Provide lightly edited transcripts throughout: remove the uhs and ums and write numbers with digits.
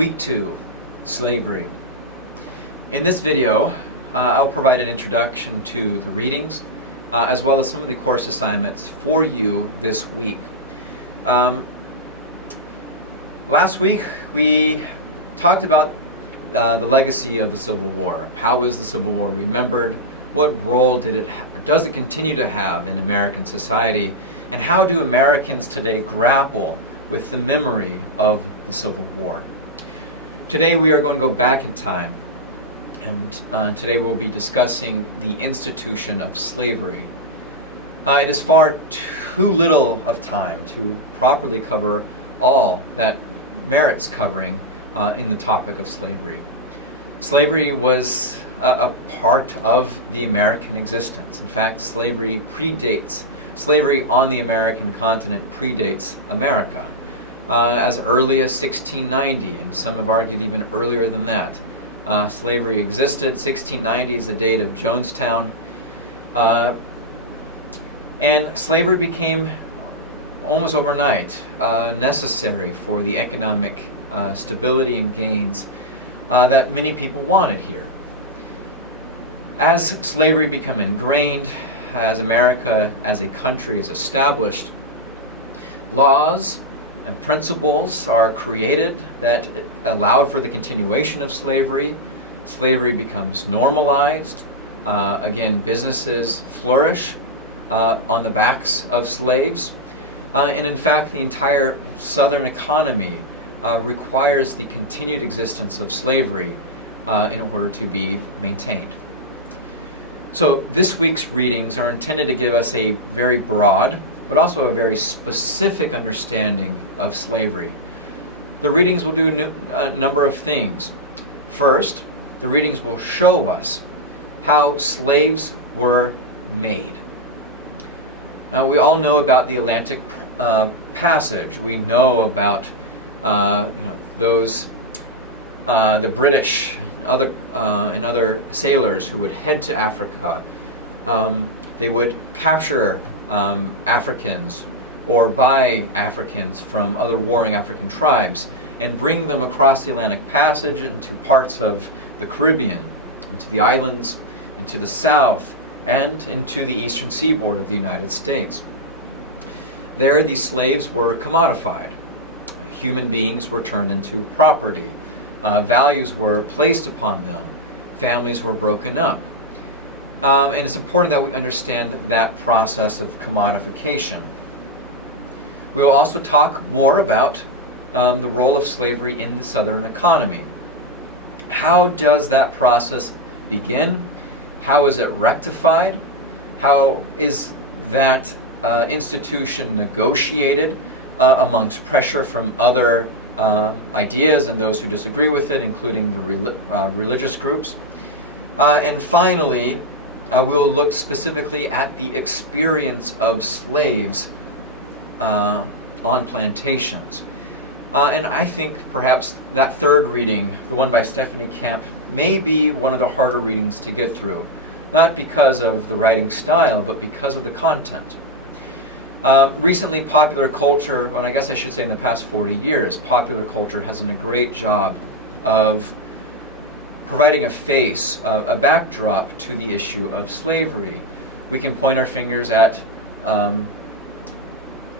Week 2, Slavery. In this video, I'll provide an introduction to the readings, as well as some of the course assignments for you this week. Last week, we talked about the legacy of the Civil War. How is the Civil War remembered? What role does it continue to have in American society? And how do Americans today grapple with the memory of the Civil War? Today we are going to go back in time, and today we'll be discussing the institution of slavery. It is far too little of time to properly cover all that merits covering in the topic of slavery. Slavery was a part of the American existence. In fact, slavery on the American continent predates America. As early as 1690, and some have argued even earlier than that. Slavery existed. 1690 is the date of Jonestown. And slavery became, almost overnight, necessary for the economic stability and gains that many people wanted here. As slavery became ingrained, as America as a country is established, laws and principles are created that allow for the continuation of slavery. Slavery becomes normalized. Again, businesses flourish on the backs of slaves. And in fact, the entire Southern economy requires the continued existence of slavery in order to be maintained. So this week's readings are intended to give us a very broad, but also a very specific understanding of slavery. The readings will do a number of things. First, the readings will show us how slaves were made. We all know about the Atlantic Passage. We know about the British and other sailors who would head to Africa. They would capture Africans or buy Africans from other warring African tribes and bring them across the Atlantic Passage into parts of the Caribbean, into the islands, into the South, and into the eastern seaboard of the United States. There, these slaves were commodified. Human beings were turned into property. Values were placed upon them. Families were broken up. And it's important that we understand that process of commodification. We will also talk more about the role of slavery in the Southern economy. How does that process begin? How is it rectified? How is that institution negotiated amongst pressure from other ideas and those who disagree with it, including the religious groups? And finally, we will look specifically at the experience of slaves on plantations. And I think perhaps that third reading, the one by Stephanie Camp, may be one of the harder readings to get through. Not because of the writing style, but because of the content. Recently, popular culture, well, I guess I should say in the past 40 years, popular culture has done a great job of providing a face, a backdrop to the issue of slavery. We can point our fingers at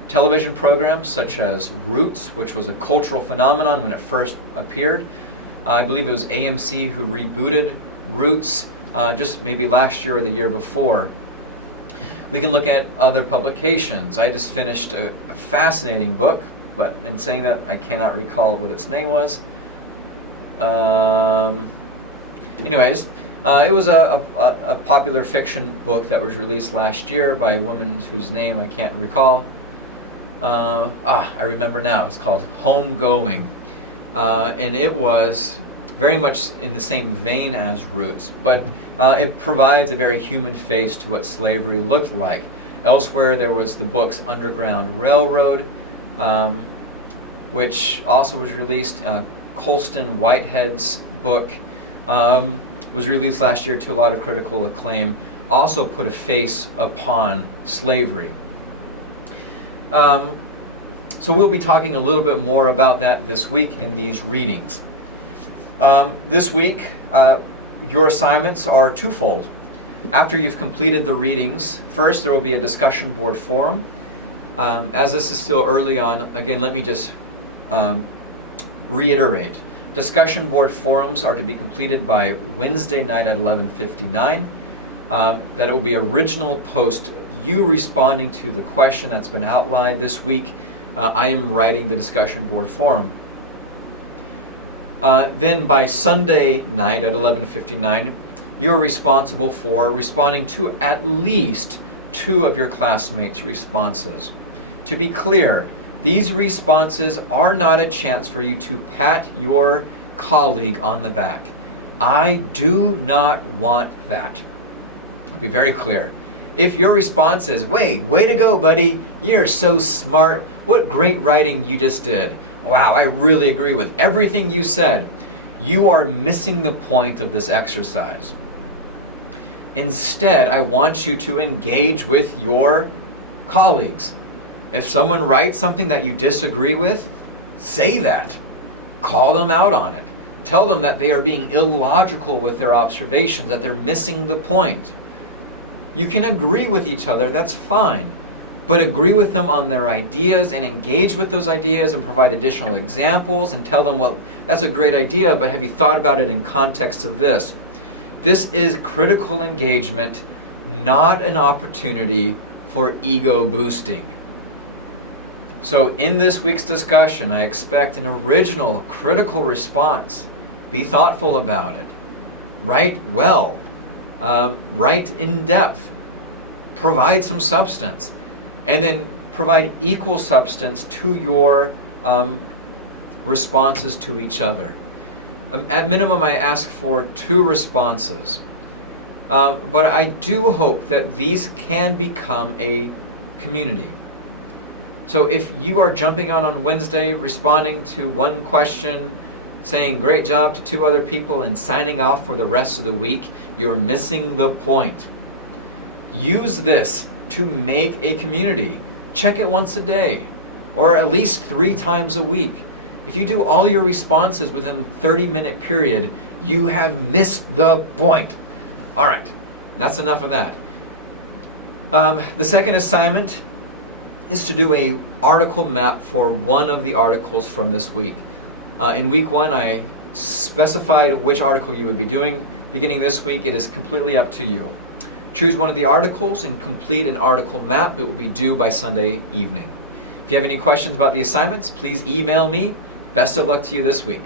television programs such as Roots, which was a cultural phenomenon when it first appeared. I believe it was AMC who rebooted Roots just maybe last year or the year before. We can look at other publications. I just finished a fascinating book, but in saying that, I cannot recall what its name was. It was a popular fiction book that was released last year by a woman whose name I can't recall. I remember now. It's called Homegoing. And it was very much in the same vein as Roots, but it provides a very human face to what slavery looked like. Elsewhere, there was the book's Underground Railroad, which also was released. Colston Whitehead's book was released last year to a lot of critical acclaim, also put a face upon slavery. So So we'll be talking a little bit more about that this week in these readings. This week, your assignments are twofold. After you've completed the readings, first there will be a discussion board forum. As this is still early on, again, let me just reiterate. Discussion board forums are to be completed by Wednesday night at 11:59. That it will be original post, you responding to the question that's been outlined this week. I am writing the discussion board forum. Then by Sunday night at 11:59, you're responsible for responding to at least 2 of your classmates' responses. To be clear, these responses are not a chance for you to pat your colleague on the back. I do not want that. I'll be very clear. If your response is, way to go, buddy, you're so smart, what great writing you just did. Wow, I really agree with everything you said. You are missing the point of this exercise. Instead, I want you to engage with your colleagues. If someone writes something that you disagree with, say that. Call them out on it. Tell them that they are being illogical with their observations, that they're missing the point. You can agree with each other, that's fine. But agree with them on their ideas and engage with those ideas and provide additional examples and tell them, well, that's a great idea, but have you thought about it in context of this? This is critical engagement, not an opportunity for ego boosting. So in this week's discussion, I expect an original, critical response. Be thoughtful about it. Write well. Write in depth. Provide some substance. And then provide equal substance to your responses to each other. At minimum, I ask for 2 responses. But I do hope that these can become a community. So if you are jumping on Wednesday, responding to one question, saying great job to 2 other people, and signing off for the rest of the week, you're missing the point. Use this to make a community. Check it once a day, or at least 3 times a week. If you do all your responses within a 30-minute period, you have missed the point. All right, that's enough of that. The second assignment is to do a article map for one of the articles from this week. In week 1, I specified which article you would be doing. Beginning this week, it is completely up to you. Choose one of the articles and complete an article map. It will be due by Sunday evening. If you have any questions about the assignments, please email me. Best of luck to you this week.